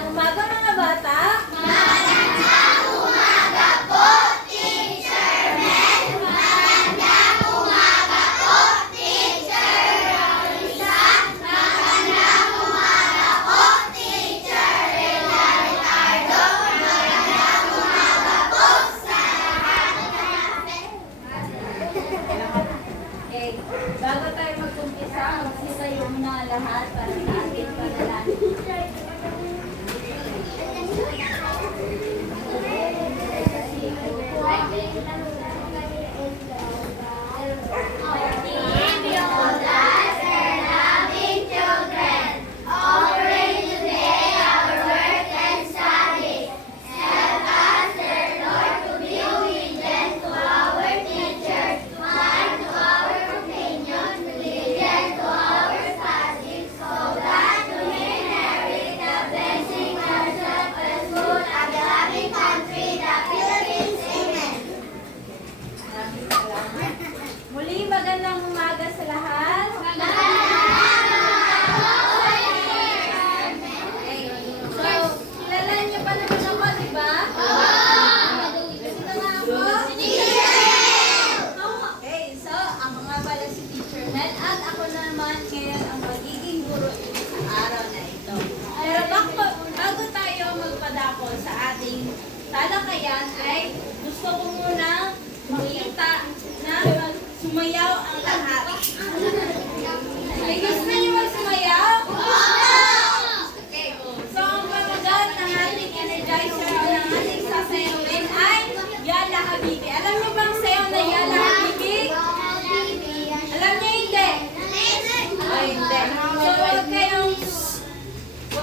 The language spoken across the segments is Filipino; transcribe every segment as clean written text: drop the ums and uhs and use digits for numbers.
Magandang umaga mga bata! Magandang umaga po, Teacher Mel! Magandang umaga po, Teacher Rolisa! Magandang umaga po, Teacher Rela Ricardo! Magandang umaga po sa lahat! Okay, bago tayo mag-umpisa, magsisayo muna ang lahat para sa ating panalangin. Muli, magandang umaga sa lahat. Okay. So, kilala niyo pa naman ako, di ba? Sino nga ako? Okay, so ako nga pala si Teacher Mel at ako naman ngayon ang magiging guro sa araw na ito. Pero bago tayo magpadako sa ating talakayan ay gusto ko muna makita na sumayaw ang lahat. Ay, gusto niyo magsumayaw? Okay. So, ang pamagat ng ating energizer o ng ating sasayawin ay Yala Habibi. Alam niyo bang sayaw na Yala Habibi? Alam niyo hindi? Ay, hindi. So, huwag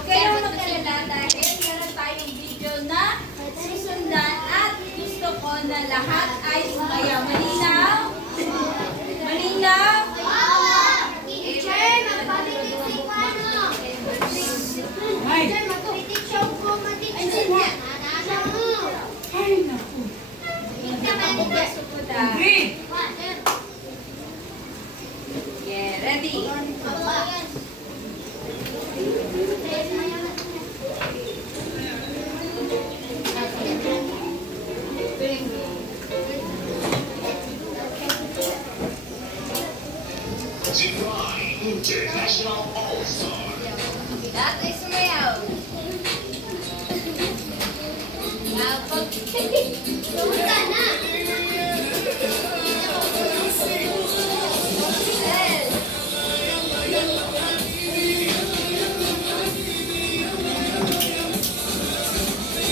kayong mag-alala dahil meron tayong video na susundan at gusto ko na lahat ay sumayaw. Malinaw? Malinaw? Yeah, ready? Divine International All-Star. Lahat ay sumayaw.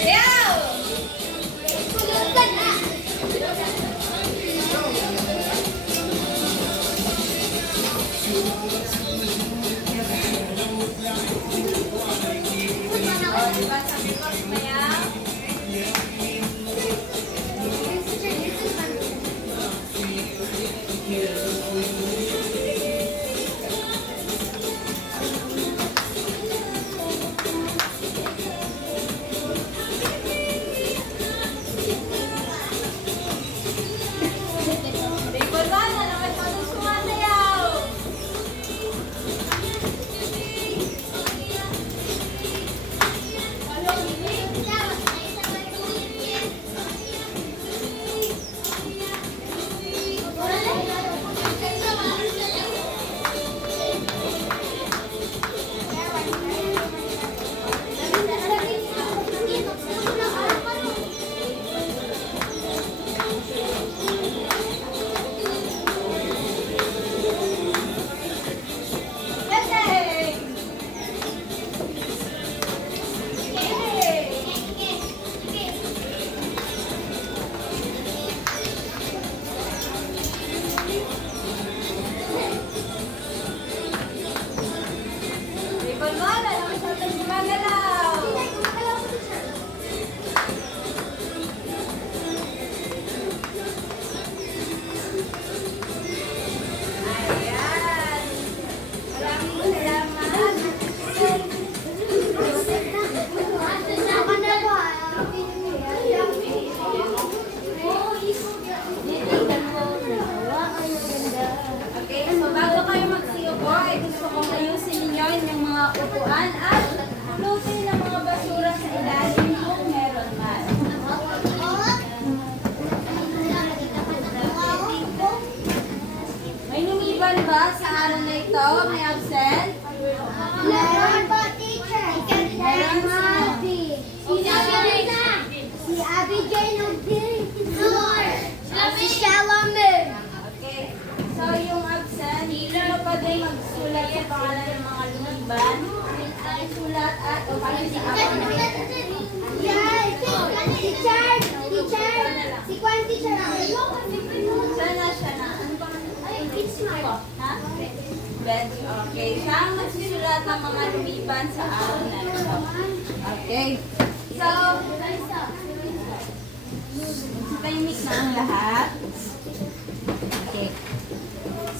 Sayaw! Diba sabi ko sumayaw? Bicol ba? Naman ko nung sumasayaw. upuan at lutin ng mga basura May absent? Meron po, teacher. Meron sino? Si Abby Jane Obdin. Si Shalamer. Okay. So, yung absent, sino pa din magsulat sa pangalan ng mga lumiban? Ang sulat at o paano si Abby? Teacher. Si Kwan teacher. Sana siya na. Ano ba? Ha? Ben, okay. Siya ang magsusulat ng mga lumiban sa araw na ito. Okay. So, tahimik na ang lahat. Okay.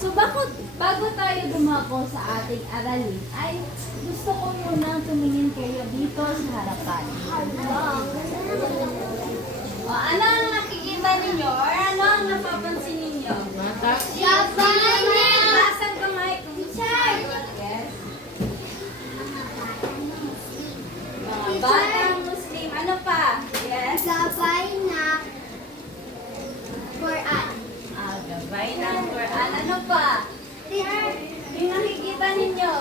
So, bago tayo dumako sa ating aralin, ay gusto ko munang tumingin kayo dito sa harapan. O, ano ang nakikita ninyo? Or ano ang napapansin ninyo? Taas ang kamay kung yes. Mga batang Muslim. Ano pa? Yes. Gabay na Quran. Gabay ng Quran. Ano pa? Yung nakikita ninyo?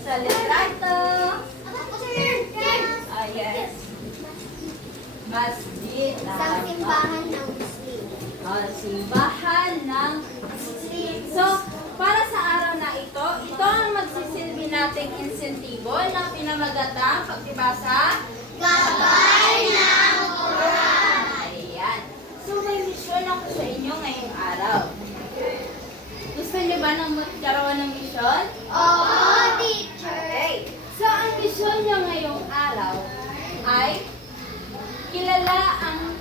Sa litrato. Yes. Masjid. Isang simbahan ng Muslim. Simbahan ng Muslim. So, para sa araw na ito ang magsisilbi nating insentibo na pinamagatang pagbasa. Gabay ng Quran. Ayan. So, may misyon ako sa inyo ngayong araw. Gusto niyo ba nang magkaroon ng misyon? Oo, teacher. Okay. So, ang misyon niyo ngayong araw ay kilala ang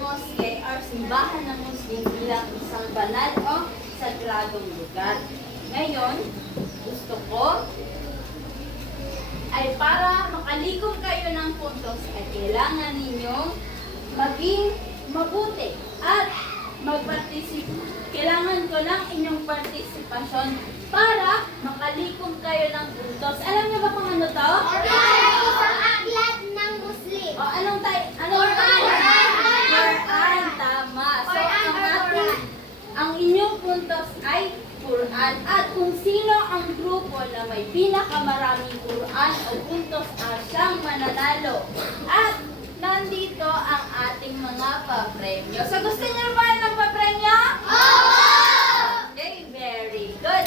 moske or simbahan ng Muslim bilang isang banal o sagradong lugar. Ngayon, gusto ko ay para makalikom kayo ng puntos ay kailangan ninyong maging mabuti at kailangan ko ng inyong partisipasyon para makalikom kayo ng puntos. Alam niyo ba kung ano to? Isang aklat ng Muslim. O, anong Quran. Quran, tama. So, ang inyong puntos ay Quran. At kung sino ang grupo na may pinakamaraming Quran o puntos siyang mananalo. At nandito ang ating mga papremyo. So, gusto niyo ba ng papremyo? Okay, very good.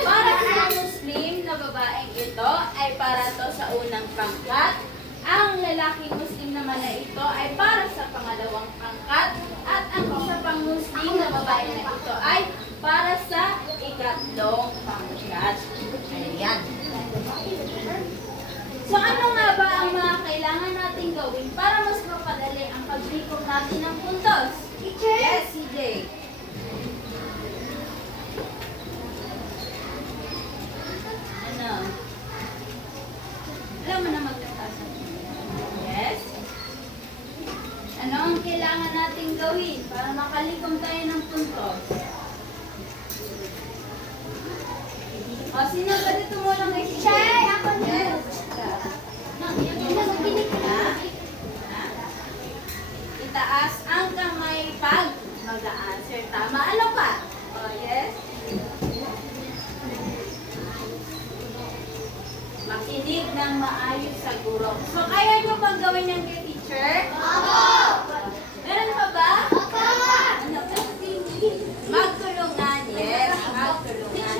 Para sa Muslim na babaeng ito ay para to sa unang pangkat. Ang lalaking Muslim naman na ito ay para sa pangalawang pangkat. At ang isa pang Muslim na babae na ito ay para sa ikatlong pangkat. Ayan. So ano nga ba ang mga kailangan natin gawin para mas mapadali ang paglikom natin ng puntos? Teacher? Yes, CJ. Ano? Alam mo na magtatasa. Yes? Ano ang kailangan natin gawin para makalikom tayo ng puntos? O, sino ba dito mo lang kay CJ? Teacher, ako na. Yes. Itaas ang kamay pag mag-a-answer. Tama. Ano pa? Oh, yes? Makinig ng maayos sa guro. So, kaya nyo bang gawin yan kay teacher? Meron pa ba? Ano pa? Magtulungan. Yes, magtulungan.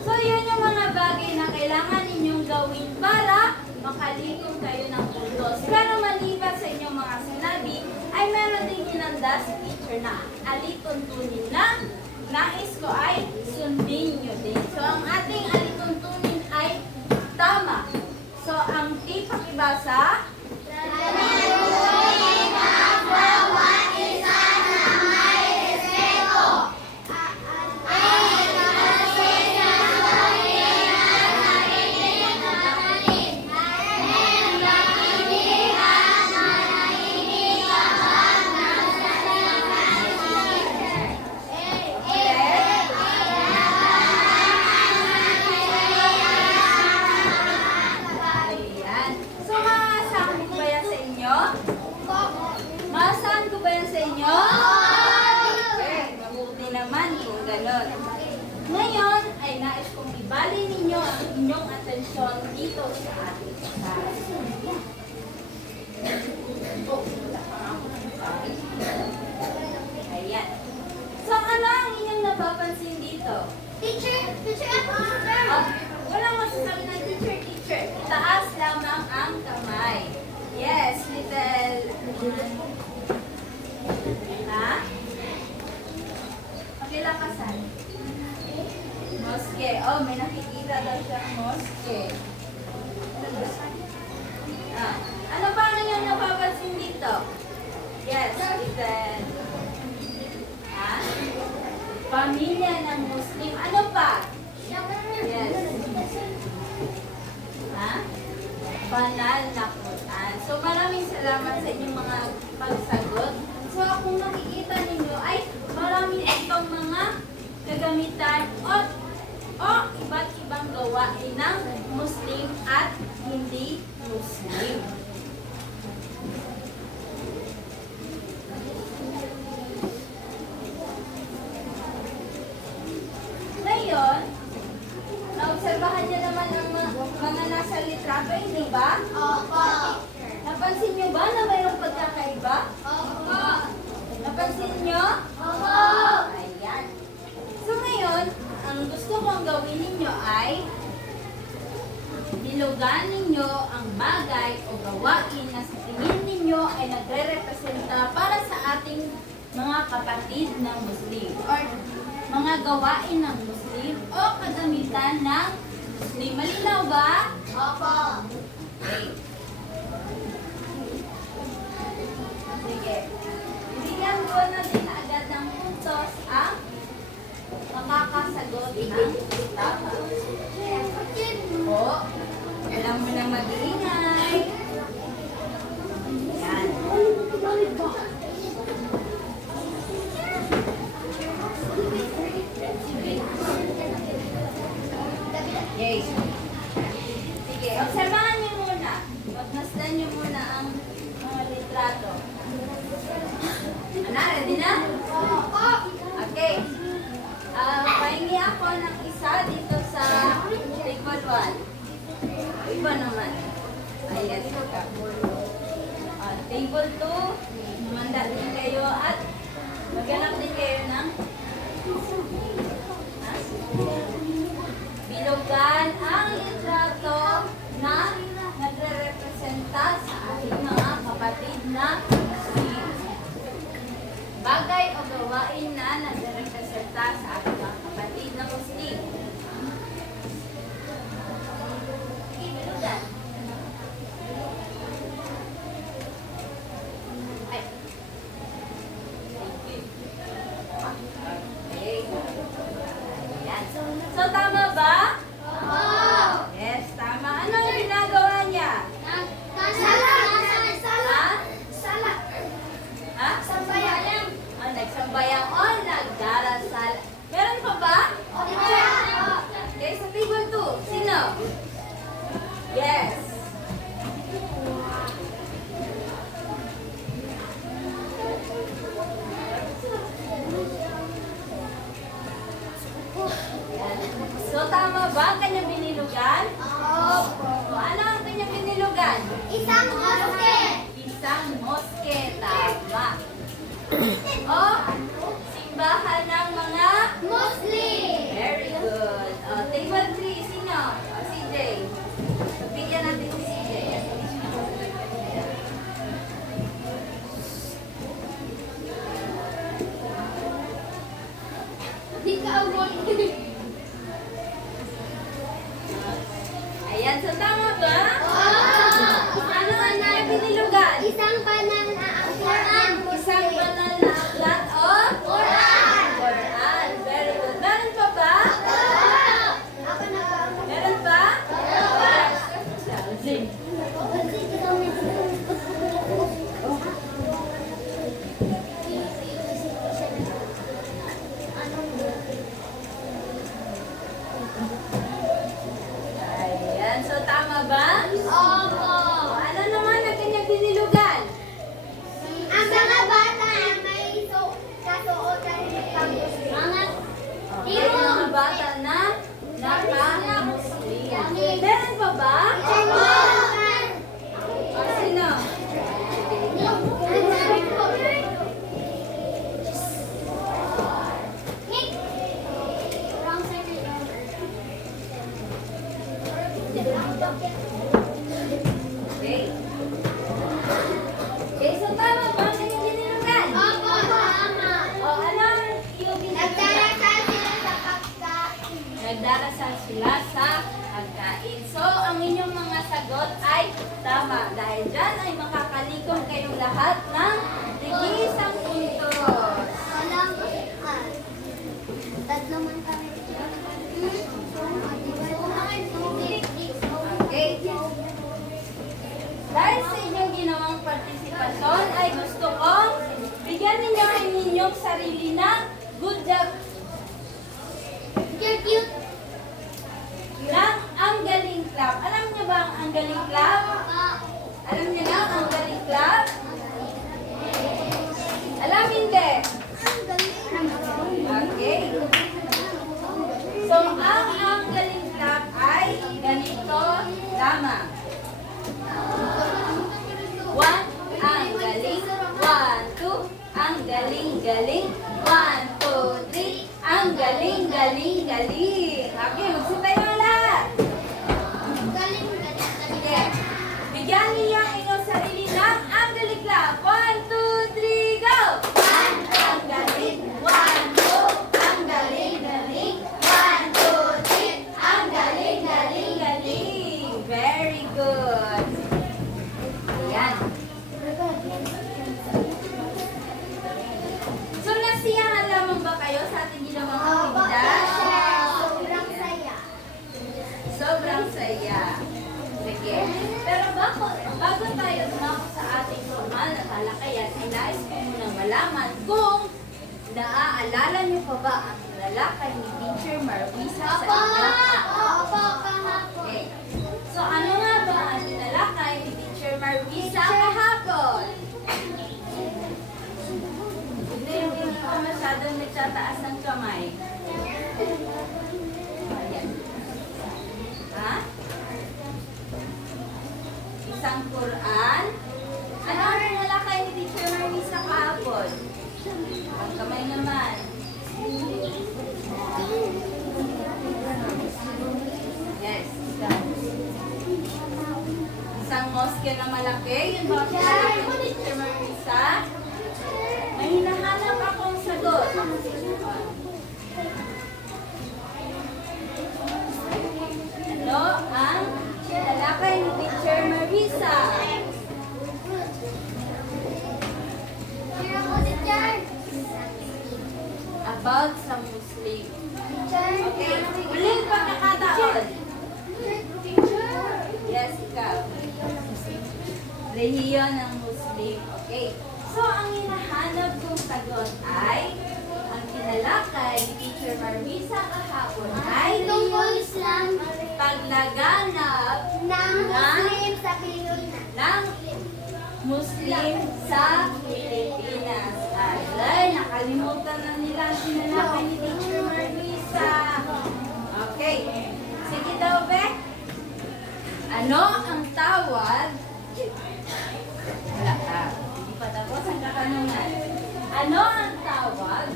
So, yun yung mga bagay na kailangan ninyong gawin para makalikom kayo ng puntos. Pero maliban sa inyong mga sinabi, ay meron din hinanda si teacher na alituntunin na nais ko ay sundin nyo din. So, ang ating alituntunin ay tama. So, ang pakibasa, naman kung gano'n. Ngayon ay nais kong ibalik ninyo ang inyong atensyon dito sa ating pasahe. Ayan. So ano ang inyong napapansin dito? Teacher, ako. Oh, walang masasabi ng teacher. Itaas lamang ang kamay. Yes, little. Ha? Pakilakasan. Moske. Oh, may nakikita daw siyang moske. Ah, ano pa ang inyong napapansin dito? Yes, little. Ha? Pamilya ng Muslim. Ano pa? Yes. Ha? Banal na Quran. So maraming salamat sa inyong mga pagsagot. So kung nakikita ninyo ay maraming itong mga kagamitan o iba't ibang gawain ng Muslim at hindi Muslim. Ngayon, naobserbahan niyo naman ang mga nasa litrato, hindi ba? Opo. Napansin niyo ba na mayroong pagkakaiba? Opo. Napansin niyo? Opo. Ayan. So ngayon, ang gusto kong gawin ninyo ay dilugan ninyo ang bagay o gawain na sa tingin ninyo ay nagre-representa para sa ating mga kapatid ng Muslim or mga gawain ng Muslim o kagamitan ng Muslim. Malinaw ba? Opo. Okay. Sige. Bibigyan ko na din agad ng puntos ang makakasagot ng tama. O, alam mo na mag-iingay. Yan. Yay. Sige, obserbahan niyo muna. Pagmasdan niyo muna ang mga litrato. Ana, ready na? Okay. Pahingi ako ng isa dito sa table 1. Iba naman. Ayan. Table 2. Manda din kayo at maghanap din kayo ng bilugan ang litrato na nagre-representa sa ating mga kapatid na Muslim. Bagay o gawain na nagre-representa sa ating mga kapatid na Muslim. Sige, bilugan. Ay. Okay. Ayan. So, tama ba? Yes, tama. Ano ang ginagawa niya? Ha? Ha? Nagsambayang o nagdarasal. Meron pa ba? Okay, sa table 2. Sino? Yes. So, tama ba ang kanyang binilugan? O, ano ang kanyang binilugan? Isang moske. Isang moske. Tama. O, simbahan ng mga Muslim. very good. O, table 3. Sino? O, CJ. Bigyan natin si CJ. Di ka awon. Ayan, so tama ba? Oo. Ano ang kanyang binilugan? Isang banal na Quran. Isang banal na aklat o? Quran. Quran. Very good. Meron pa ba? Ako na ba? Meron pa? Ayan. So, tama ba? Okay. Okay, so tama ba ang inyong dinilungan? Opo, tama. O, ano ang iyong dinilungan? Nagdarasal sila sa pagkain. Nagdarasal sila sa pagkain. So, ang inyong mga sagot ay tama. Dahil dyan ay makakalikom kayong lahat ng tig-isang puntos. Walang tatlo man kami. Okay. Dahil sa inyong ginawang partisipasyon ay gusto kong bigyan ninyo ang inyong sarili ng good job You're cute. ng ang galing club. Alam niyo ba ang galing club? Alam niyo na ang galing club? Alam hindi? Okay. So, ang galing club ay ganito lamang. One, ang galing. One, two, ang galing-galing. One, two, three, ang galing-galing-galing. Okay, magsitayo na lahat. Okay. Bigyan niyo ang inyong sarili ng ang galing club. One, two, three, go! Ang galing. One, two, ang galing-galing. One, two, three, ang galing-galing-galing. Very good. Ayan. So, nasiyahan lamang ba kayo sa ating ginawang aktibidad? Sobrang saya. Sobrang saya. Sige. Pero bago tayo tumako sa ating formal na talakayan, ay nais ko munang malaman kung naaalala niyo pa ba ang lalakay ni Teacher Marwisa sa Opo! inyo? Opo, kahapon. Okay. So, ano nga ba ang lalakay ni Teacher Marwisa kahapon? Hindi ka masyadong nagtataas ng kamay. Ayan. Ha? Isang Quran? Ano ang lalakay ni Teacher Marwisa kahapon? Ang kamay naman. Yes. Isang moske na malaki. Yun ba ang lalakay ni Teacher Marwisa? May hinahanap akong sagot. Ano ang lalakay ni Teacher Marisa? About sa Muslim. Okay. Uling pagkakataon. Yes, ikaw. Rehiyon ng Muslim. Okay. So, ang hinahanap kong sagot ay ang kinalakay ni Teacher Marisa kahapon ay Tungkol Islam paglaganap ng Muslim sa Pilipinas. ng Muslim sa Pilipinas. Ay, nakalimutan na nila ang kinalakay ni Teacher Marisa. Okay. Sige daw, Be. Ano ang tawag? Wala ka. Hindi pa tapos ang katanungan. Ano ang tawag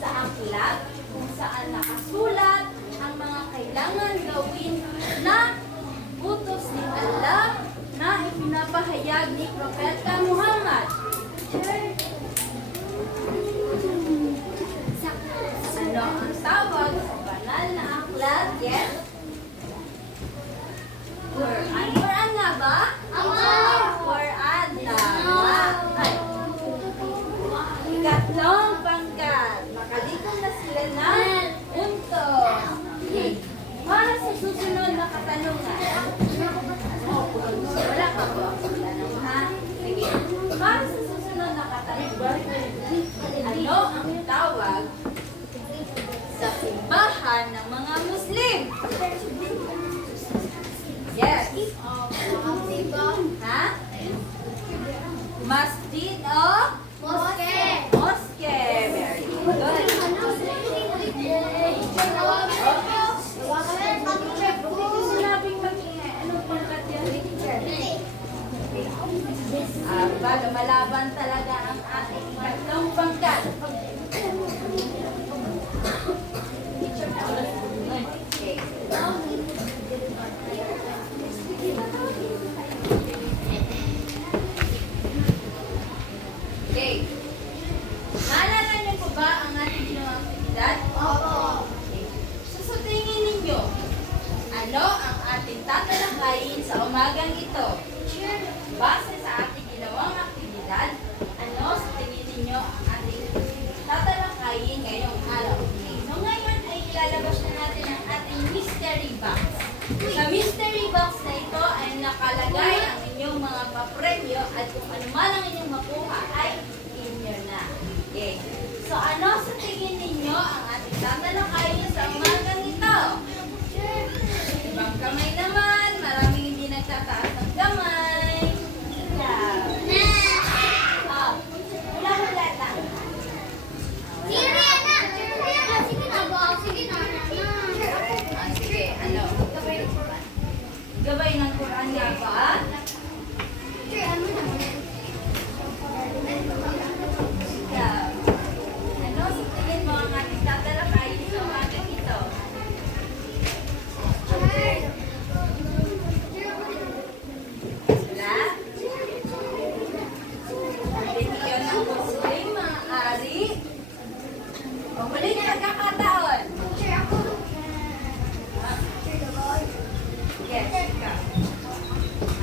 sa aklat kung saan nakasulat ang mga kailangan gawin na utos ni Allah na ipinapahayag ni Propeta Muhammad? Ano ang tawag sa banal na aklat? Yes? Quran. Quran nga ba? Quran. Tama. Ay. Ikatlong pangkat. Makalikom na sila ng puntos. Okay. Para sa susunod na katanungan. Wala ka po ang tanong, ha? Sige. Para sa susunod na katanungan. Ano ang tawag sa simbahan ng mga Muslim? Yes. Ha? Masjid o? Mosque. Very good. Sinabing mag-ingay. Anong pangkat yan, teacher? Lumalaban talaga ang ating ikatlong pangkat. Okay. At kung ano man ang inyong makuha ay inyo na. Okay. So ano sa tingin ninyo ang ating tatalakayin sa umagang ito? Ibang kamay naman. Maraming hindi nagtataas ng kamay. Yeah. Oh, hula-hula lang. Sige, ano? Gabay ng Quran nga ba? Yeah. Ano sa tingin mo ang ating tatalakayin sa umagang ito? Wala? Relihiyon ng Muslim, maaari. Pumulit ang pagkakataon. Yes, ikaw.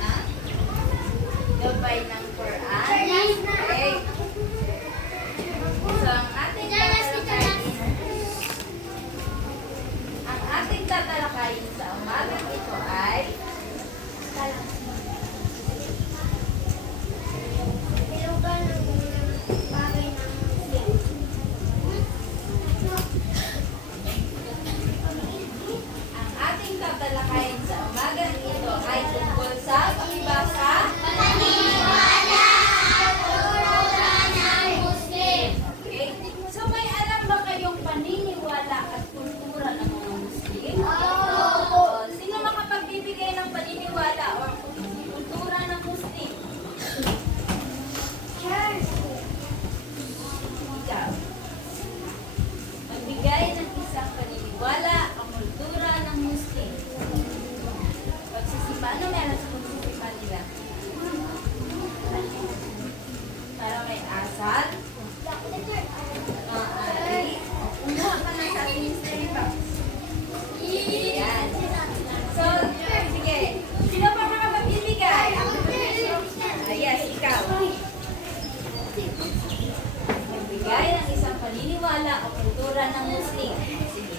Ha? Gabay ng Quran. Okay. So, ang ating tatalakayin sa umagang ito ay ang ating tatalakayin sa umagang ito ay tungkol sa pakibasa. Okay. So, may alam ba kayong paniniwala at kultura ng mga Muslim? Sino makapagbibigay ng paniniwala o kultura ng Muslim? Ikaw. Magbigay ng isang paniniwala o kultura ng Muslim. Pagsisipa, ano meron sa pagsisipa nila? Para may asal, maaari. Kumuha ka na sa ating mystery box. Ayan. So, sige. Sino pa makapagbibigay? Yes, ikaw. Magbigay ng isang paniniwala o kultura ng Muslim. Sige.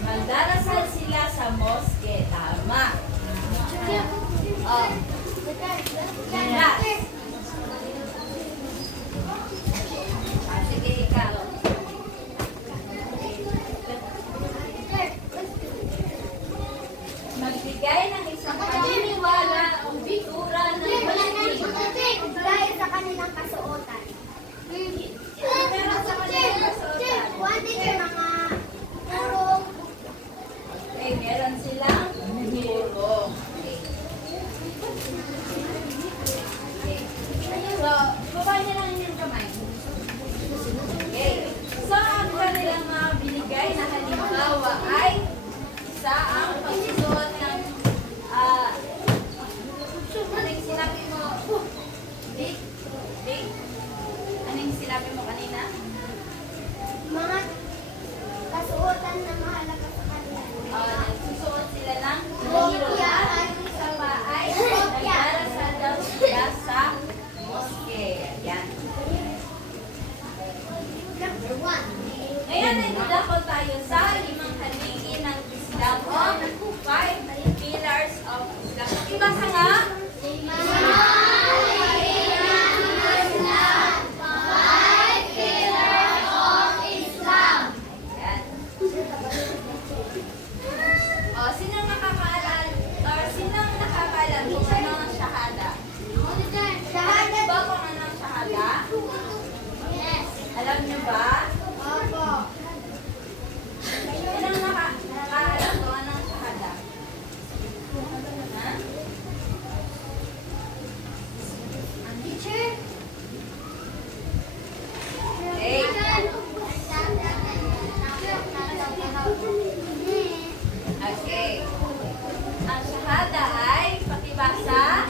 Magdarasal sila sa moske. Tama. Oh. Last. Sige, ikaw. Magbigay ng isang paniniwala o kultura ng Muslim. Dahil sa kanilang kasuotan. Meron sa kanilang kasuotan. Mga purong Okay, meron silang guro. Okay. Okay. So, baba niya lang yung kamay. Okay. So, ang kanilang mga binigay na halimbawa ay isa ang pagsusuot ng anong sinabi mo? Big? Big? Anong sinabi mo kanina? mga kasuotan na mahalaga sa kanila. Nagsusuot sila ng Bokya. at isa pa ay nagdarasal daw sila sa moske. Ayan. Number 1. Ngayon ay dadako tayo sa 5 haligi ng Islam o 5 pillars of Islam. Ibasa nga. Ayan. O, sino nakakaalam or sino nakakaalam kung ano ang shahada? Shahada. Ba kung ano ang shahada? Yes. Alam niyo ba? Opo. Sino nakakaalam kung ano ang shahada? Ha? Teacher. Okay. Okay. Ang shahada ay pakibasa.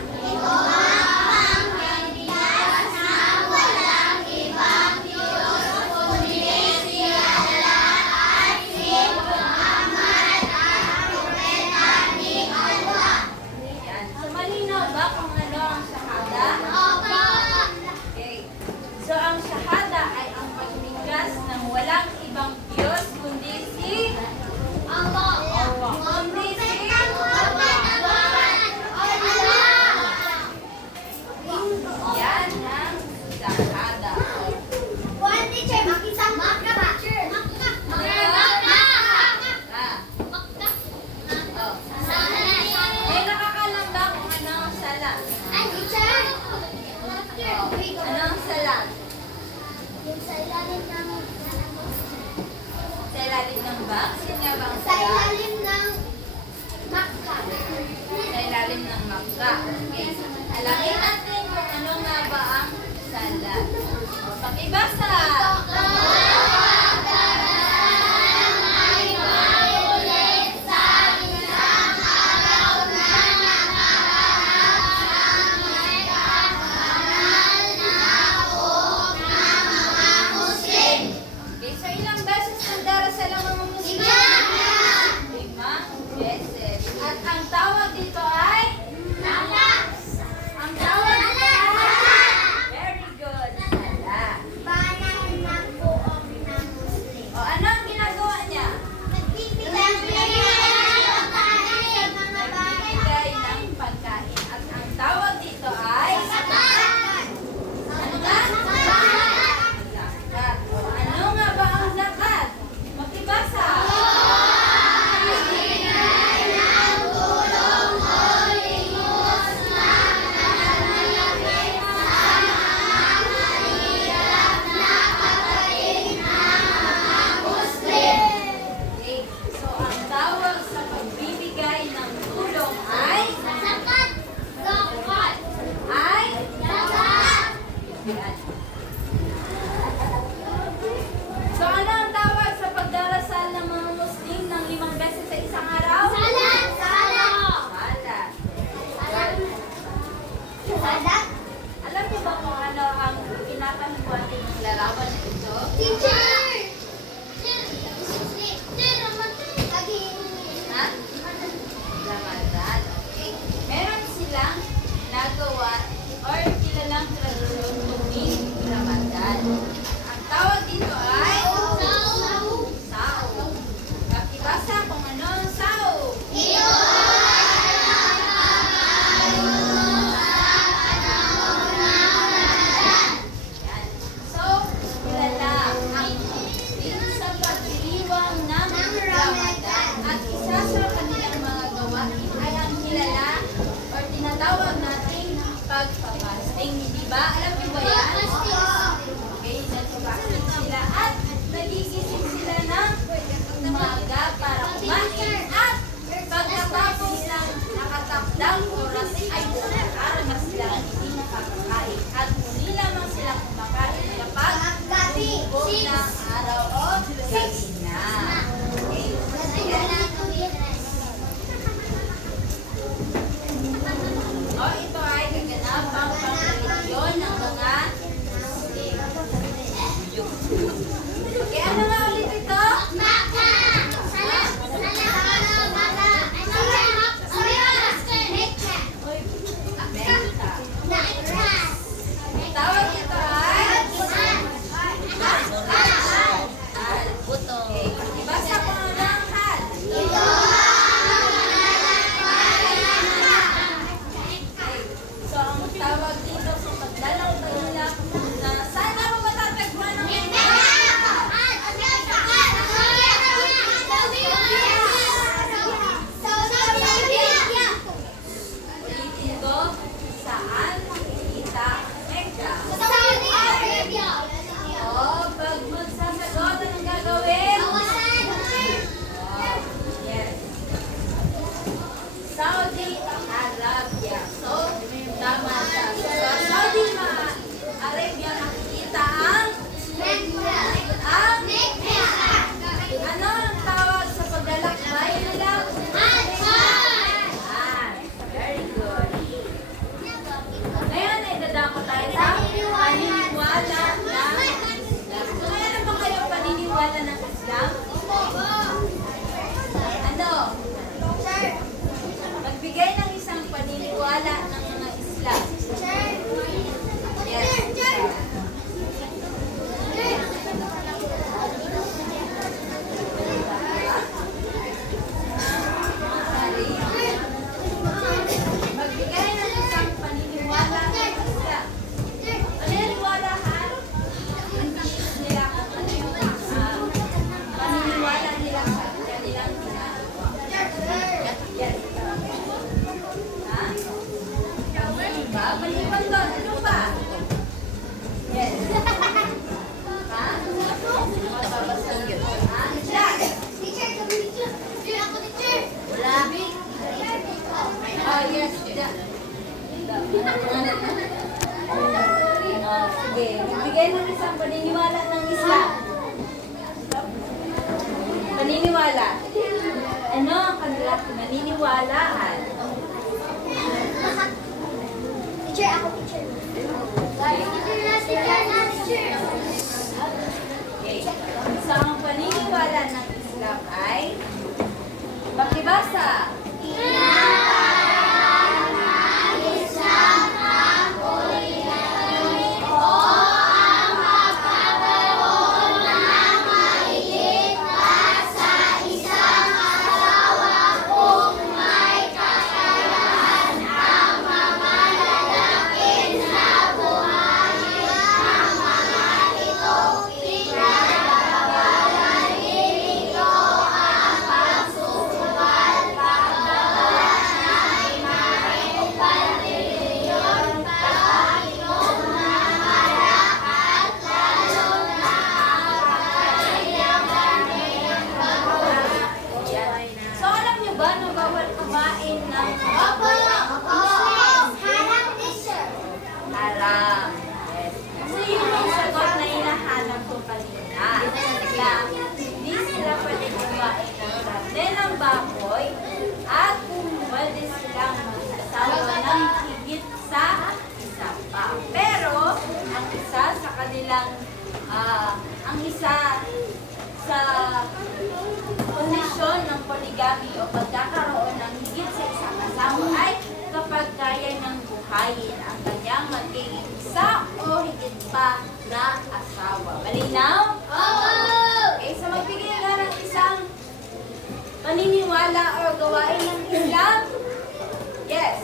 Yung sa ilalim ng Sa ilalim ng box? Yun nga ba ang sa sala? ilalim ng makka. Sa ilalim ng mangga. Okay. Alamin natin kung ano nga ba ang sala. O, pakibasa. Okay, so ilang beses nagdarasal ang mga Muslim? 5 beses. At ang tawag dito ay? Ang tawag dito ay? Very good. Sala. O, ano ang ginagawa niya? Nagbibigay ng pagkain. At ang tawag dito ay? Ano nga? Zakat. O, ano nga ba ang zakat? Makibasa. Okay. So, ang tawag sa pagbibigay ng tulong ay? Ay? Yan. So, ano ang tawag sa pagdarasal ng mga Muslim ng 5 beses sa isang araw? Salat. Alam niyo ba kung ano ang pinakahiwatig ng larawan na ito? Ha? Ramadan. Okay. Meron silang nagawa or kilalang tradisyon tuwing Ramadan. Ang tawag dito ay? Sao. Pakibasa kung ano ang sao. Yan. So, kilala ang Muslim sa pagdiriwang ng Ramadan. At isa sa kanilang mga gawain ay ang kilala or tinatawag nating pagpapasting. Hindi ba? Alam niyo ba yan? Okay, nagpapasting sila at nagigising sila ng umaga para kumain at pagkatapos ng nakatakdang oras ay buong araw na sila hindi nakakakain at muli lamang sila kumakain kapag hubog ng araw o gabi na. Okay, o ito ay kaganapang pang-religion ng mga Muslim. Okay, ano nga ulit ito? Benta. Tawag ito ay? Hal. Okay, ibasa ko na ang hal. paniniwala. Ano ang kanilang paniniwalaan? Teacher, ako teacher. Teacher. Okay. So, ang paniniwala ng Islam ay pakibasa. Yan. So, alam nyo ba na bawal kumain ng haram? Yes. So, yun ang sagot na hinahanap ko kanina. Na hindi sila pwede kumain ng karne ng baboy at kung pwede silang mag-asawa ng higit sa isa pa. Pero, ang isa sa kanilang, ang isa sa kondisyon ng polygamy o pagkakaroon ng higit sa isang asawa ay kapag kaya ng buhayin ang kanyang magiging isa o higit pa na asawa. Malinaw? Okay, so magbigay nga ng isang paniniwala o gawain ng Islam. Yes.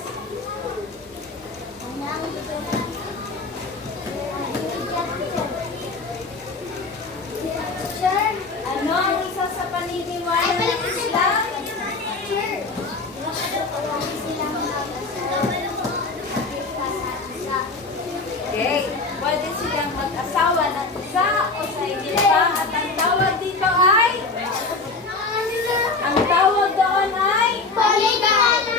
Ano ang isa sa paniniwala ng Islam? Okay. Pwede silang mag-asawa ng isa o sa higit pa at ang tawag dito ay? Ang tawag doon ay? Polygamy.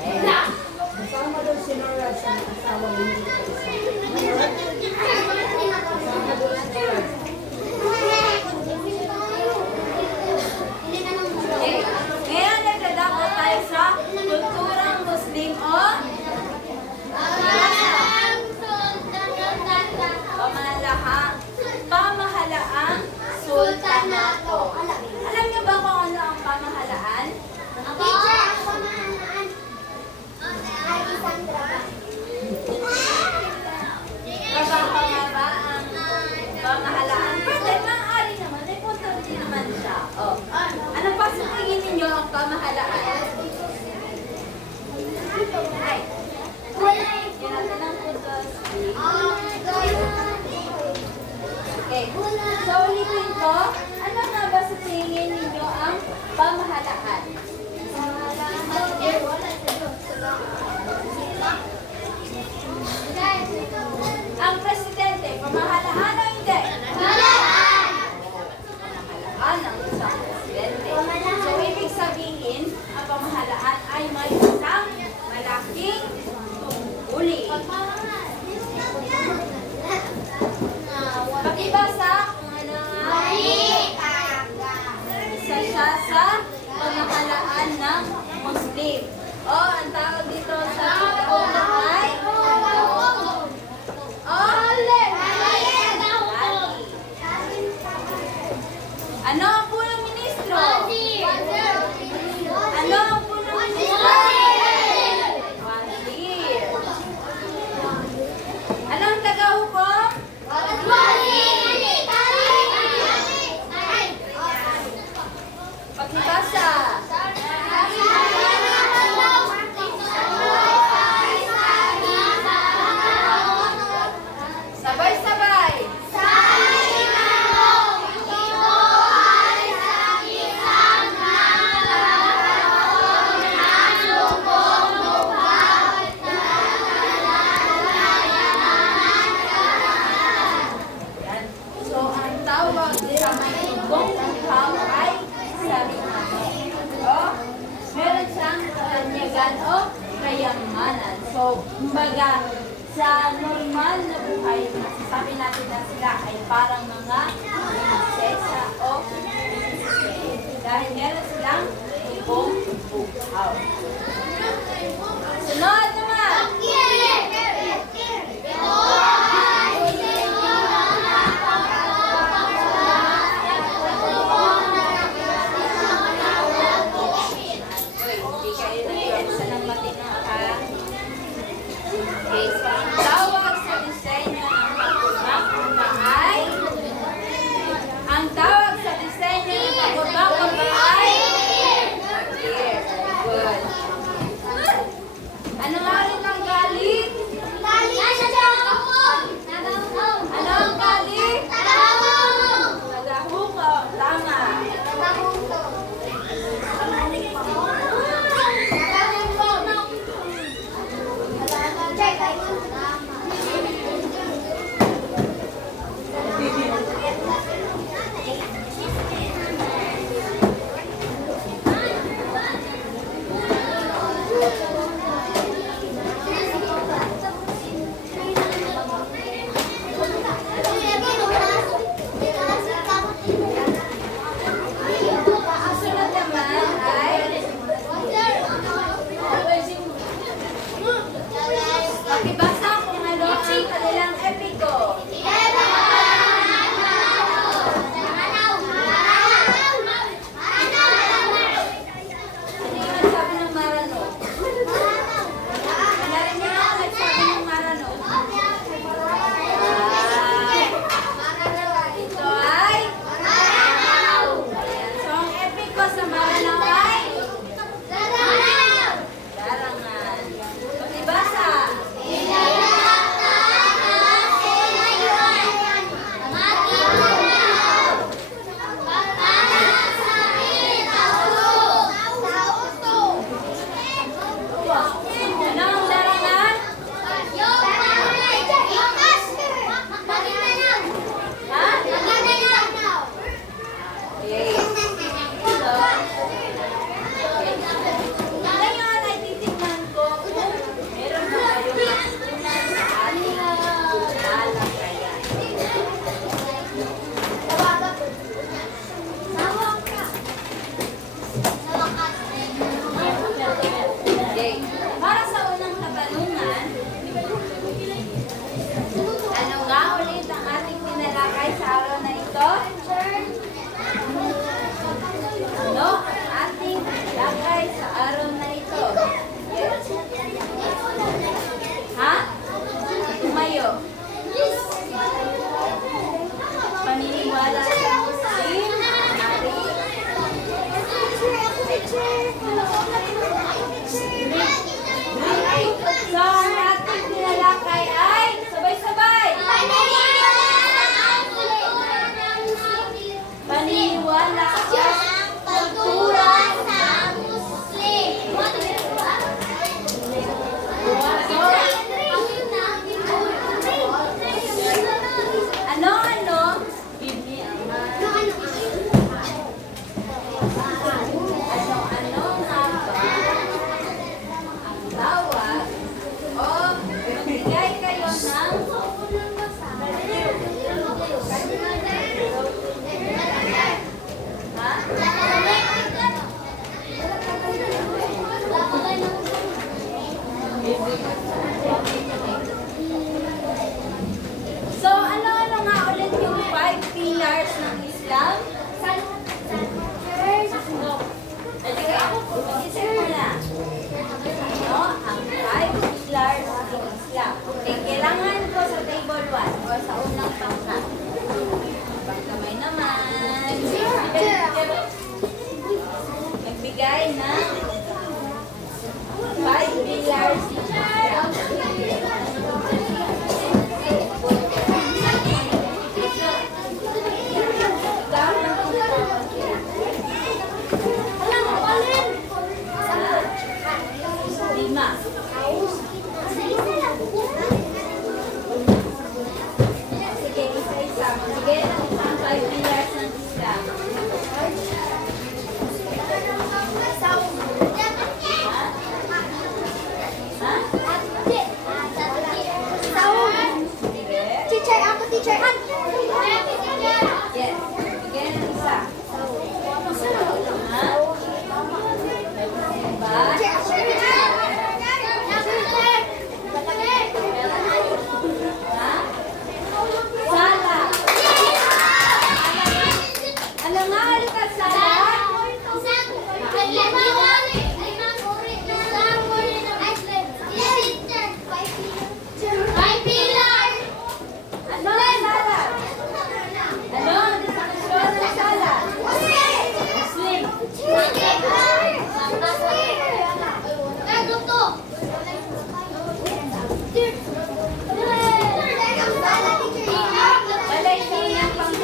Yes. Kasama daw si Nora sa asawa niya. Kasama daw si Nora. Okay. Ngayon nagdadako tayo sa kulturang Muslim o pamahalaang sultanato. Alam niyo ba kung ano ang pamahalaan? Trabaho nga ba ang pamahalaan? Pwede, maaari naman. May punta din naman siya. Oh. Ano pa sa tingin ninyo ang pamahalaan? Ay. Yan natin ang punto. Okay. So, ulitin ko. Ano nga ba sa tingin ninyo ang pamahalaan? Ang presidente, pamahalaan o hindi? Pamahalaan ang isang presidente. So, ibig sabihin, ang pamahalaan ay may isang malaking tungkulin. Pakibasa kung ano nga isa siya sa pamahalaan ng Muslim. O, ang tawag dito sa pagkauna ay? Ano ang punong ministro? Ano ang punong ministro? Wazir. Ano ang taga-hukom? Pakibasa. Sabay-sabay. Yan. So, ang tawag sa may tugong uhaw ay saringan. O, meron siyang katanyagan o kayamanan. So, kumbaga, sa normal na buhay, masasabi natin na sila ay parang mga prinsesa o dahil meron silang tubong buhaw. Sunod naman. Hindi kayo nag-iisa ng matino, ha? Okay, so ang tawag sa disenyo ng pakurbang ay ang tawag sa disenyo ng pakurbang ay Here. Good. Ano nga rin ang galing? Ano ang galing? Tagahuko. Tama. Sunod naman ay pakibasa kung ano ang kanilang epiko. Ano yung nagsabi ng Marano? Narinig mo ang nagsabi ng Marano? Ito ay Ayan. So, ang epiko sa Maranao ay Larangan. Pakibasa. Ano ang larangan? Ha? Okay. So, ngayon ay titignan ko kung meron ba kayong matutunan sa ating talakayan. Okay. Para sa unang katanungan, ano nga ulit ang ating pinalakay sa araw na ito? Ano ang ating pinalakay sa araw na ito? Yes. Ha? Tumayo. Paniniwala sa Muslim, hari. Okay. So, ang ating pinalakay ay sabay-sabay. Paniniwala sa kultura. Ano-ano? Biblia. Ano-ano nga ba ang tawag o magbigay kayo ng ha? So, ano-ano nga ulit yung 5 pillars ng Islam? Sige, mag-isip mo na. Ano ang 5 pillars ng Islam? Okay, kailangan ko sa table 1 o sa unang pangkat. Pagkamay naman. Nagbigay ng 5 pillars ng Islam. Ikaw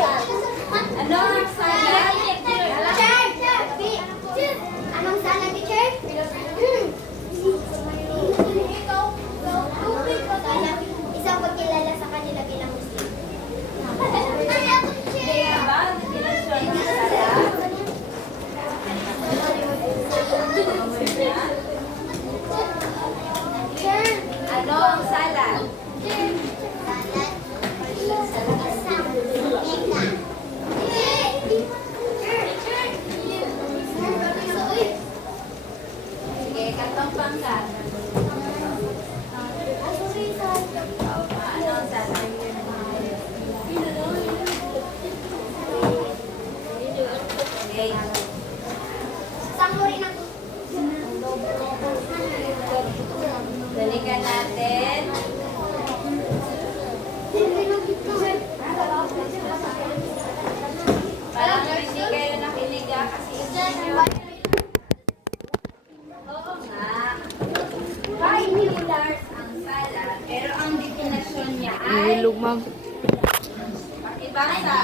salad? Ano ang salad? Anong salad, teacher? Isang pagkilala sa kanila bilang Muslim. Kaya ba? Definasyon ng salad? Ano ang salad? Sige, katong pangkat. Ano ang salad? Okay. Balikan natin. Parang hindi kayo nakinig kasi hindi nyo. Oo nga. 5 pillars ang salad, pero ang definasyon niya ay Ilog, ma'am. pakibasa.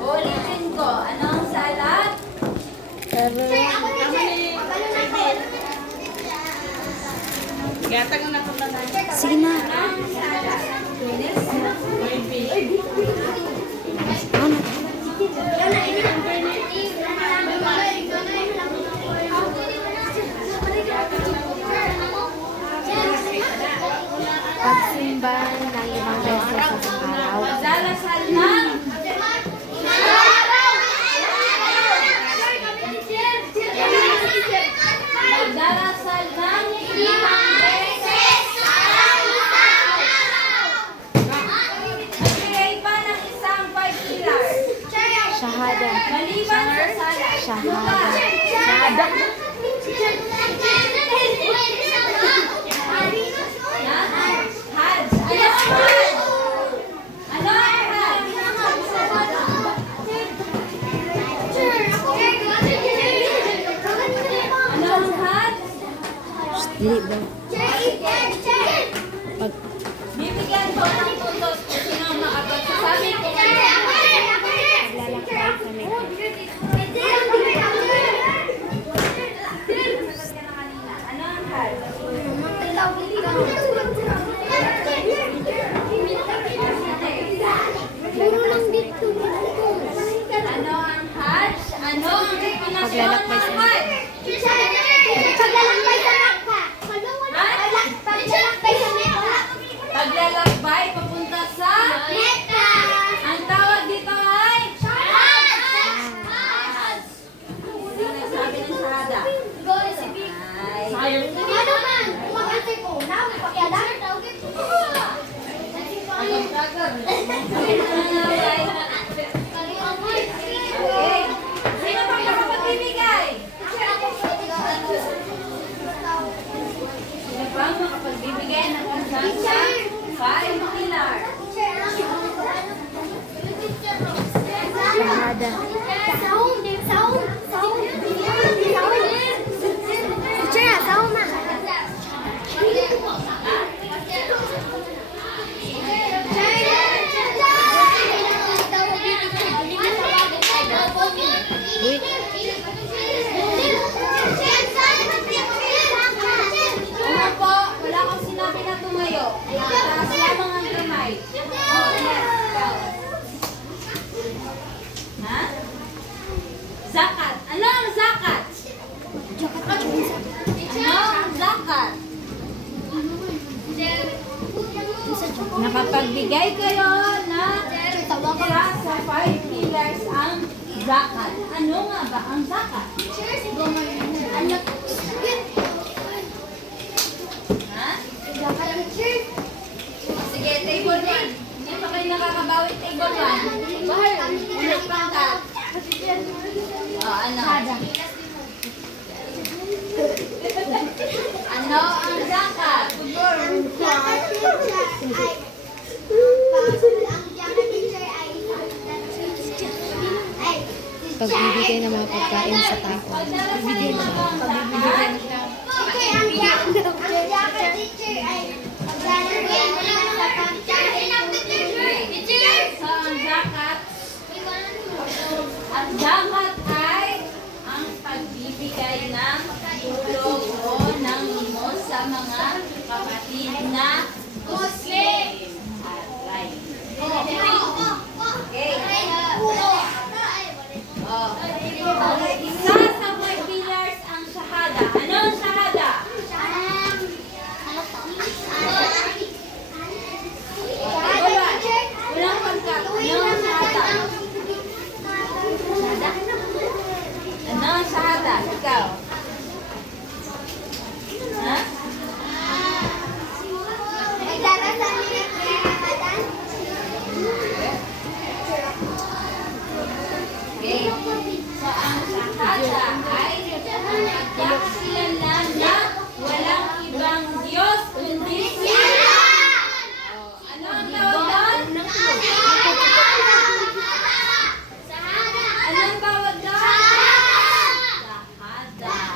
Ulitin ko, ano ang salad? Sige na. Ang salad. Pagsimba ng ibang beses sa isang araw. Magdarasal ng magdarasal ng magbigay pa ng isang 5 pillars. Shahada. Maliban sa salad. Shahada. Na? Hajj. Ano ang hajj? Ano ang hajj? Ano ang hajj? Dili ba? Pag Bibigyan ko ng puntos kung sino ang makagot. Sabi ko ano ang hajj? Ano ang hajj? Ano ang definasyon Paglalakbay ng sa- hajj? Paglalakbay papunta sa ang tawag dito ay hajj. Sino nagsabi ng shahada? Ay. Okay. Sino pang makapagbibigay? Sino pang makapagbibigay ng isang sa 5 pillar? Shahada. Una po, wala akong sinabi na tumayo. Taas lamang ang kamay. Oh, yes. Ikaw. Ha? Zakat. Ano ang zakat? Ano ang zakat? Nakapagbigay kayo na tira sa 5 pillars ang zakat. Ano nga ba ang zakat? Ha? Sige, table 1. Hindi pa kayo nakakabawi table 1. Unang pangkat. Ano? Ano ang zakat? Ang jacket teacher ay pagbibigay ng mga pagkain sa tao. Bibigyan na lang. Okay, ang jacket teacher ay paglalagyan mo lang sa pagkain ng teacher. So, ang dapat ay ang pagbibigay ng tulong o ng limos sa mga kapatid na Muslim. Alright. Okay. Oh. Isa sa mga pillars ang shahada. Ano ang shahada? Walang pagkat. Ano ang shahada? Ano ang shahada? Ikaw? Ha? Nagdarasan nila kaya Ramadan. Okay. So, ang shahada ay pagkakilala na walang ibang Diyos kundi si Allah. Ano ang tawag doon? Anong tawag doon? Shahada.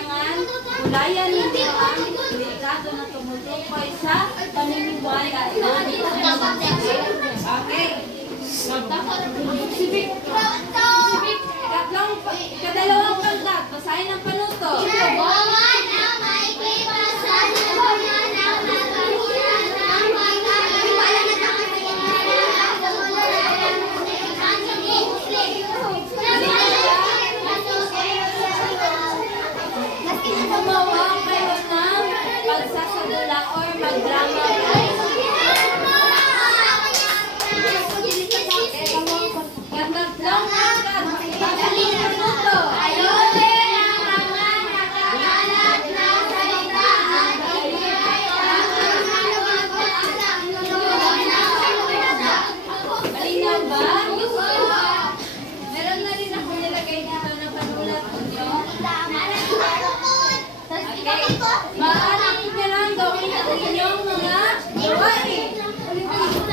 kailangan gulayan ninyo ang delikado na tumutukoy sa paniniwala. Okay. Ikadalawang pangkat, basahin ang panuto. Gumawa kayo ng pagsasadula or magdrama. Ikatatlong pangkat, basahin ang panuto. Malinaw ba? Meron na rin ako nilagay dito na panulat ninyo. Okay. Maaari nyo lang gawin ang inyong mga gawain. Gawin nyo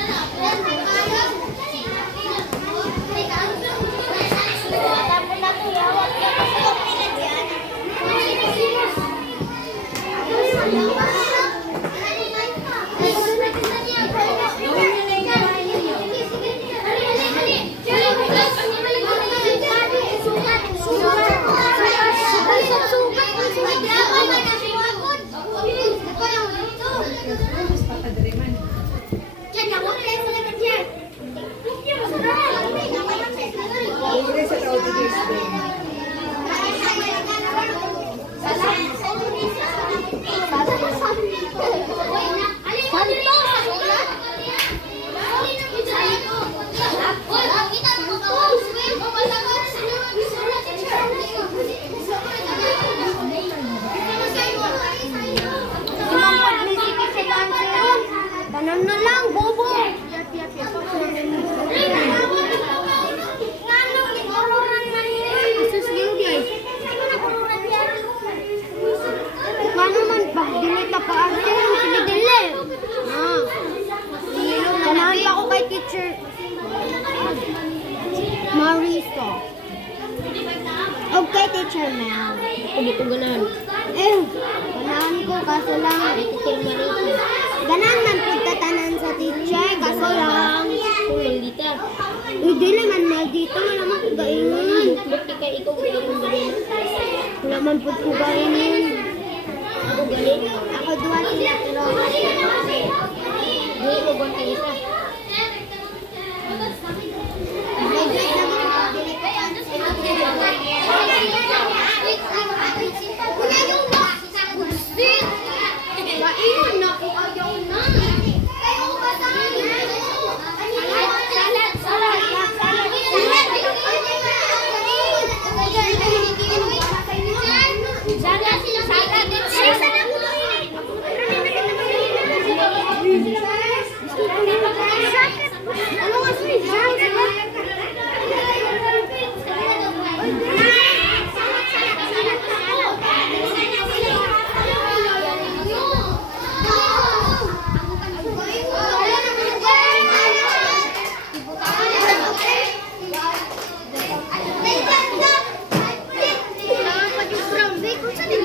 na yung gawain ninyo. Hindi sa tao dito is Ben. Tanan na lang, bobo! Paano man ba? Dili ka pa arte ng sinidili. Ganahan pa ako kay teacher Marisa. Okay, teacher Mel. Hindi ko ganahan. Ganahan ko kaso lang. Teacher Marisa. Ganahan man pagtatanan sa teacher kaso lang. Kung maldita. Dili man maldito, wala man ko gaingon. Bakit ka ikaw galing ba rin? Wala man po ko gaingon. Ako galing. Ako duwa sila pero Hindi mo ba kayo isa? Ano nga Kailangan pa yung brown bake. Kung saan yung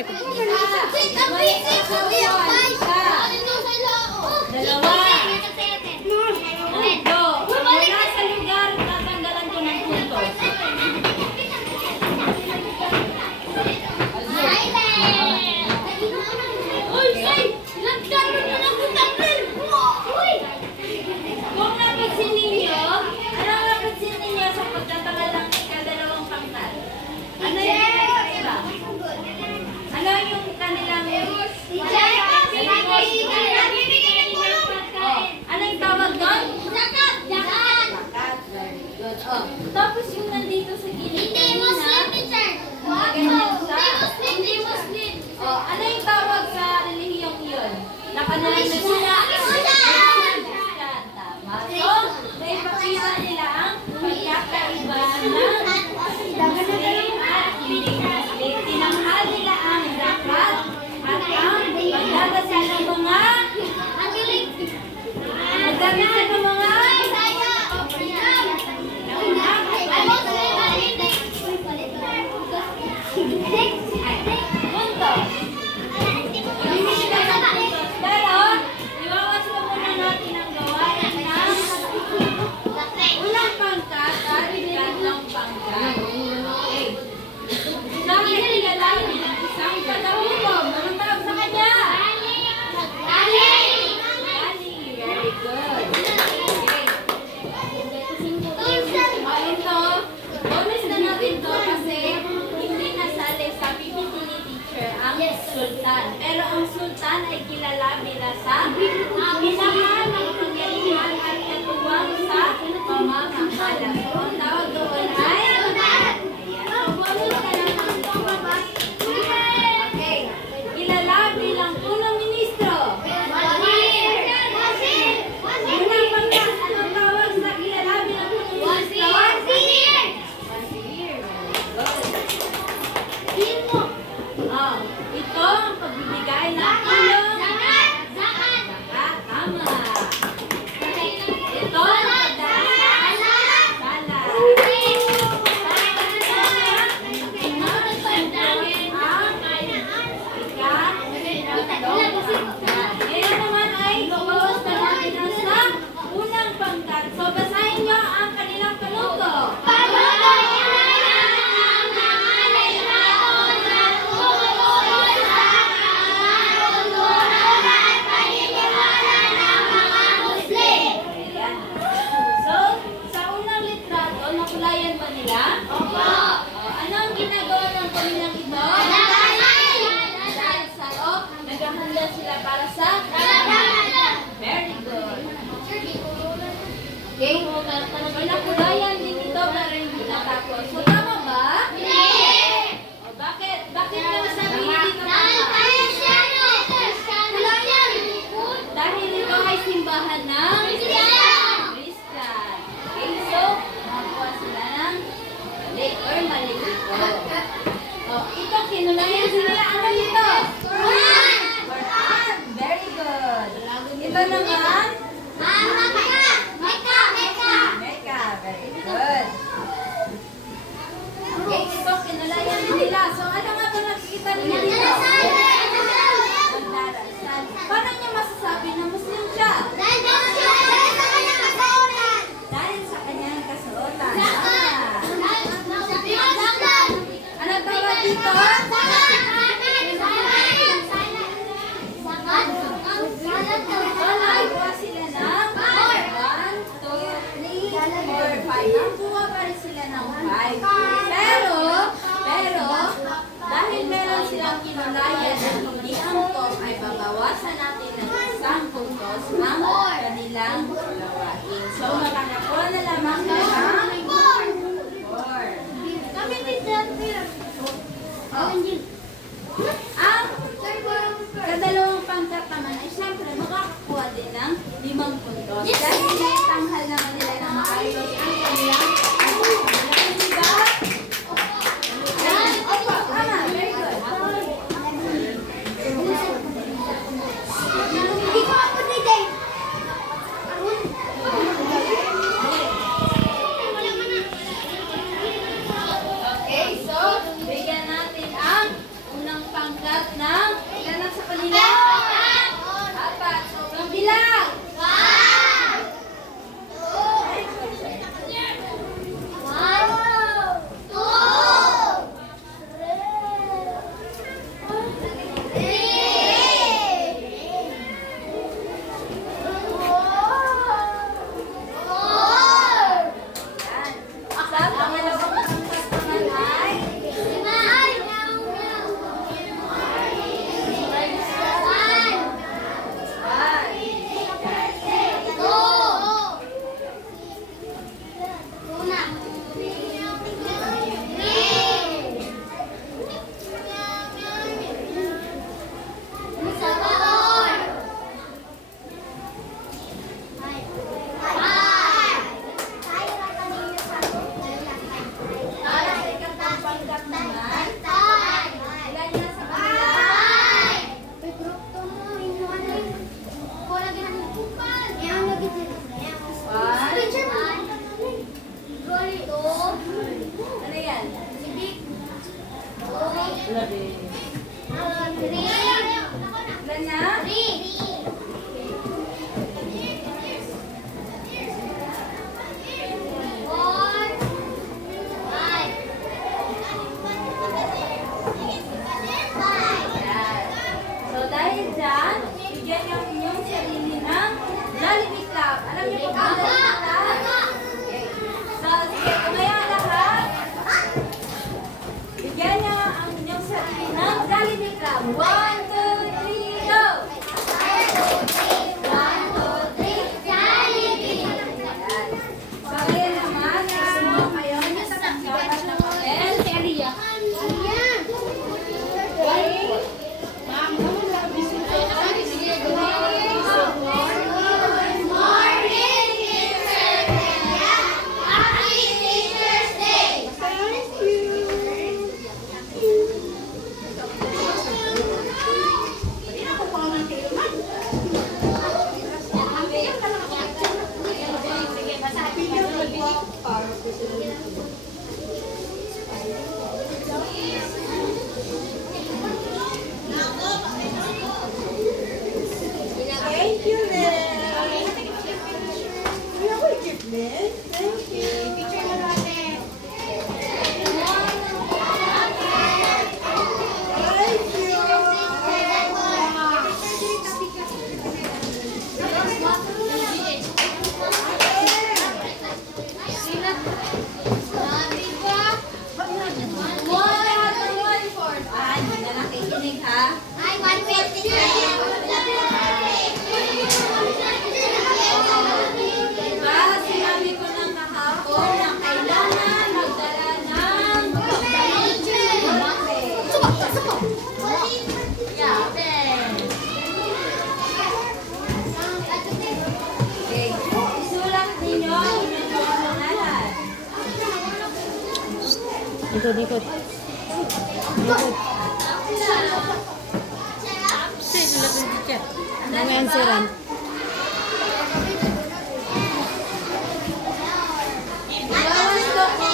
Martin. Dalawa. Tatlo. Kung wala sa lugar, tatanggalan ko ng puntos. Kung napansin ninyo, ano ang napansin ninyo sa pagtatanggal ng ikadalawang pangkat? Ano yung pinagkaiba? Ano yung kanilang... Oh, ano yung tawag doon? Zakat. Very good. Oh. Tapos yung nandito sa gilid kanina, ganyan siya. Oh, ano yung tawag sa relihiyong yun? Nakanalang na sila. Tama. So, naipakita nila ang pagkakaiba ng Muslim at hindi Muslim. Tinanghal nila ang zakat at ang pagdadasal ng mga punto. Pero, iwawas mo muna natin ang gawain ng unang pangkat at ikatlong pangkat. Okay. Bakit kilala bilang isang padahukom? Anong tawag sa kanya? Very good. Okay. Ito, bonus na natin to kasi hindi nasali sa PPT ni teacher ang sultan. Pero ang sultan ay kilala bilang sa pinaka ng panggalingan at katuwang sa pamamahala. So, ang tawag doon ay ayan. So, bonus ka lang ng okay. Kilala bilang unang ministro. Unang pangkat, anong tawag sa kilala bilang unang ministro? Wazir. Very good. Ito ang pagbibigay ng tulong. Zakat. Tama. Ito ang pagdadasal. Sala. Ngayon naman ay bawas na natin ang sa unang pangkat. So, basahin nyo ang kanilang panuto. Ayan. So, sa unang litrato, nakulayan ba nila? Ano ang ginagawa ng kanilang ito? Dasal. Oh, naghahanda sila para sa very good. Okay? So, nakulayan din ito pero hindi natapos. So, tama ba? O, bakit? Bakit ka nasabi hindi ito tama? Dahil ito ay simbahan ng Christian. Okay, so, makakuha sila ng mali or mali ito. O, ito, kinulayan sila. Ano ito? Quran. Very good. Ito naman, Mecca. Very good. Okay, ito, kinulayan nila. So, ano nga ba nakikita nila dito? Magdarasal. Paano niya masasabi na Muslim siya? Dahil sa kanyang kasuotan. Ano tawag dito? Nakakuha sila ng 1, 2, 3, 4, 5. Nakakuha pa rin sila ng 5. Pero, dahil meron silang kinulayan at hindi angkop, ay babawasan natin ng isang puntos ang kanilang gawain. So, makakakuha na lamang ng 4. Ang kadalawang pangkat naman ay siyempre makakakuha din ng 5 puntos. Dahil tanghal naman nila ng maayos ang kanilang diba? Opo, tama. Very good. Okay, so bigyan natin ang unang pangkat Ikot, ikot. Ikot. Say, sulat ng teacher. Ano may answeran? Ibawan ko ko.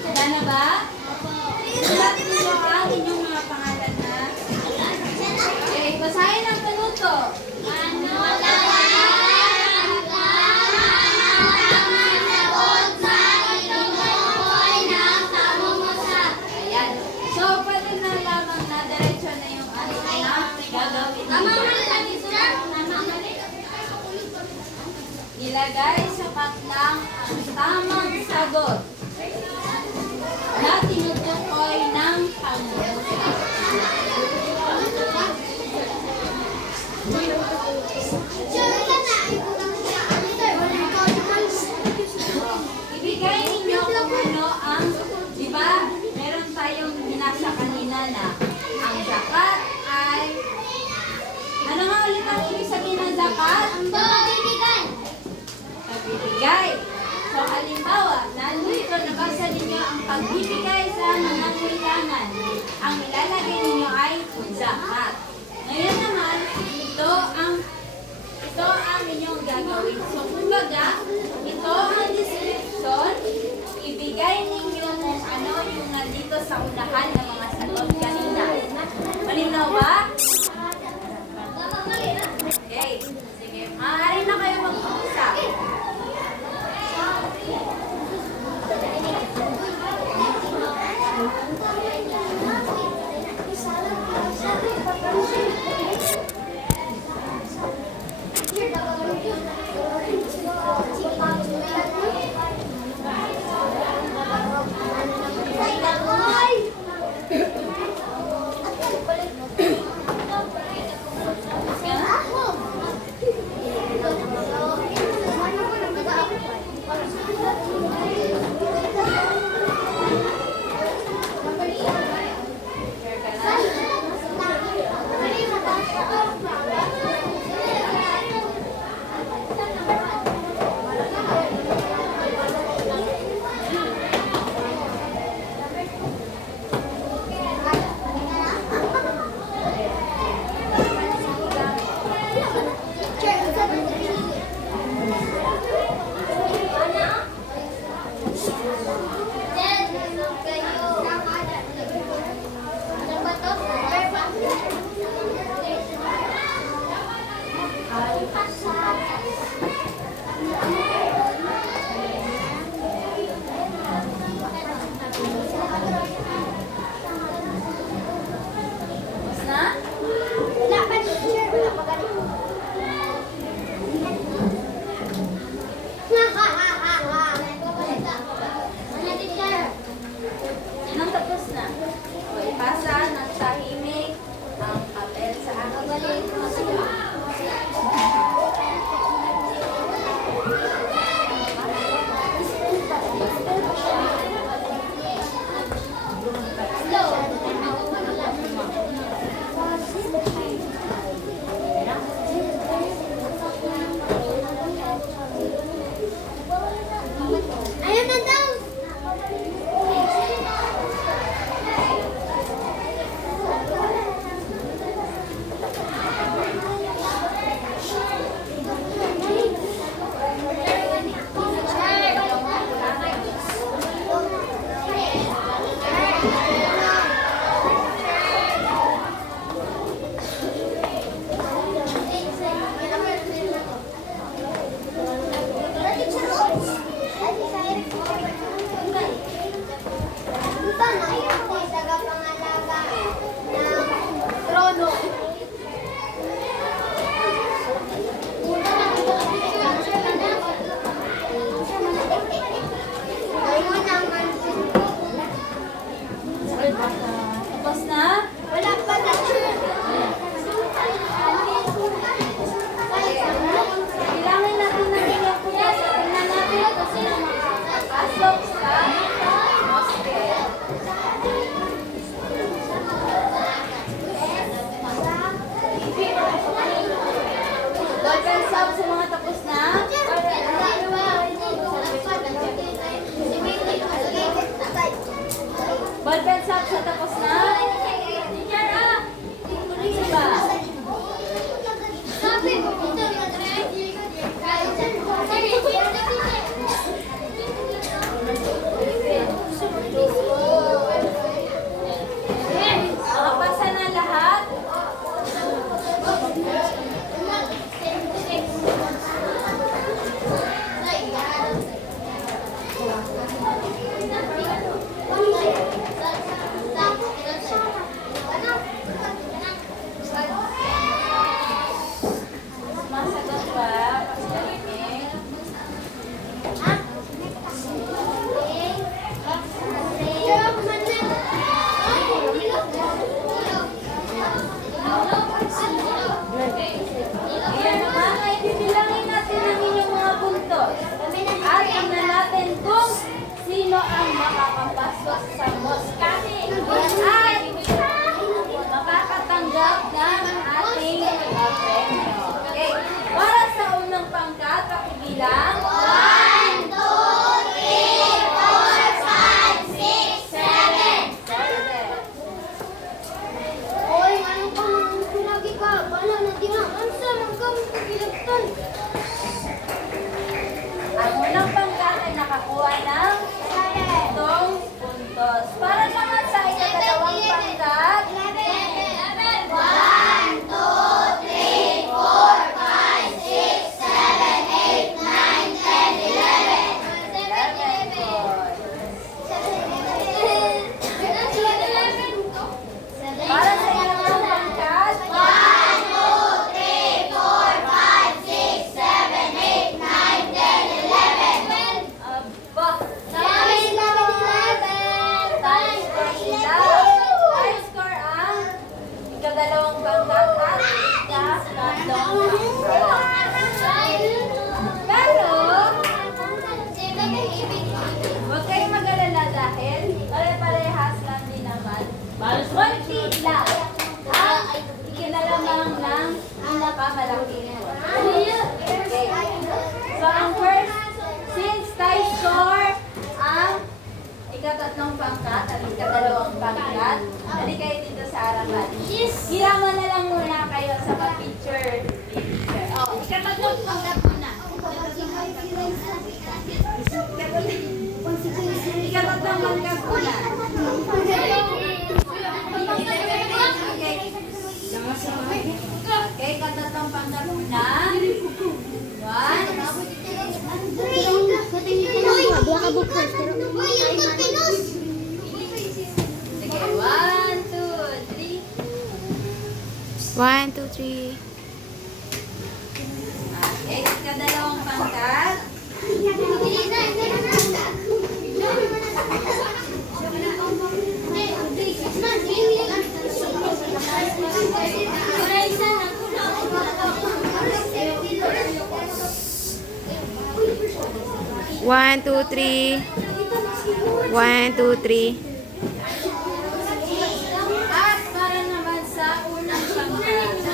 Handa na ba? Sulatin niyo ang inyong mga pangalan na. Okay, basahin ang panuto. Ayan. So, pwede na lamang na diretso na yung ano na gagawin ninyo. Ilagay sa patlang ang tamang sagot na tinutukoy ng pangungusap. Ibigay ninyo kung ano ang, di ba, meron tayong binasa kanina na ang zakat ay, ano nga ulit ang ibig sabihin ng zakat? Pagbibigay. So, halimbawa, nandito nabasa ninyo ang pagbibigay sa mga kailangan. Ang ilalagay ninyo ay zakat. Ngayon naman, ito ang inyong gagawin. So, kumbaga, ito ang description. Ibigay ninyo kung ano yung nandito sa unahan ng mga sagot kanina. Malinaw ba? Okay. Sige. Maaari na kayo mag-usap. Tapos na? Anong tapos na? O, ipasa ng tahimik ang papel sa akin. Ayun na daw! Tagapangalaga ng trono. Ayun ang Tapos na? wala pa na. Kailangan natin ng ilang punas. Tingnan natin kung sino makakapasok sa hostel. All pencils up sa tapos na. Teacher, ah! Isa ba? Nakapasa na lahat? Masagot ba? Pasalitin. Ayan naman, ay bibilangin natin ang inyong mga puntos. At tingnan natin kung sino ang makakapasok sa Moscati at makakatanggap ng ating premyo. Okay, para sa unang pangkat, pakibilang. 1, 2, 3, 4, 5, 6, 7. Oy, ano ka man pinagi ka? Bala na tinang ansa magkamit ka gilagtan. Ang unang pangkat ay nakakuha ng 7 puntos. Para naman sa ikadalawang pangkat, 1, 2, 3, 4, 5, 6, 7, 8, 9, 10, 11. 11 para sa ikalawang pangkat, 1, 2, 3, 4, 5, 6, 7, 8, 9, 10, 11. aba, Times 11. times score sila. High score ang ikadalawang pangkat at ikatatlong pangkat. Pero, huwag kayong mag-alala dahil pare-parehas lang din naman. Konti lang ang ikinalamang ng pinakamalaki. Okay. So, ang first, since tie score ang ikatatlong pangkat at ikadalawang pangkat, dali kayo dito sa harapan. Hilaman na lang muna kayo sa pa-picture. Oh, ikatatlong pangkat muna. Ikatatlong pangkat muna. Okay, ikatatlong pangkat muna. 1. Sige, 1, 2, 3. 1, 2, 3. Okay, ikadalawang pangkat. One, two, three. 1, 2, 3. At para naman sa unang pangkat.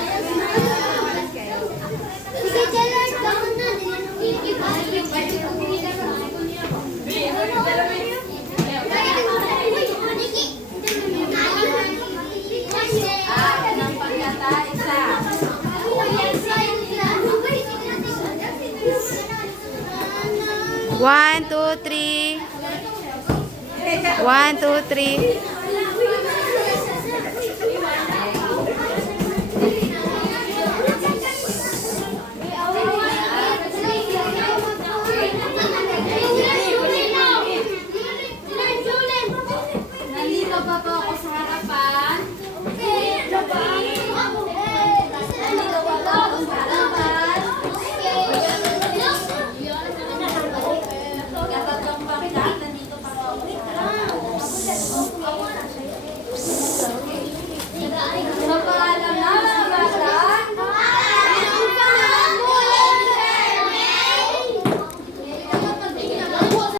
Ng pangkata, isa. 1, 2, 3. 1, 2, 3.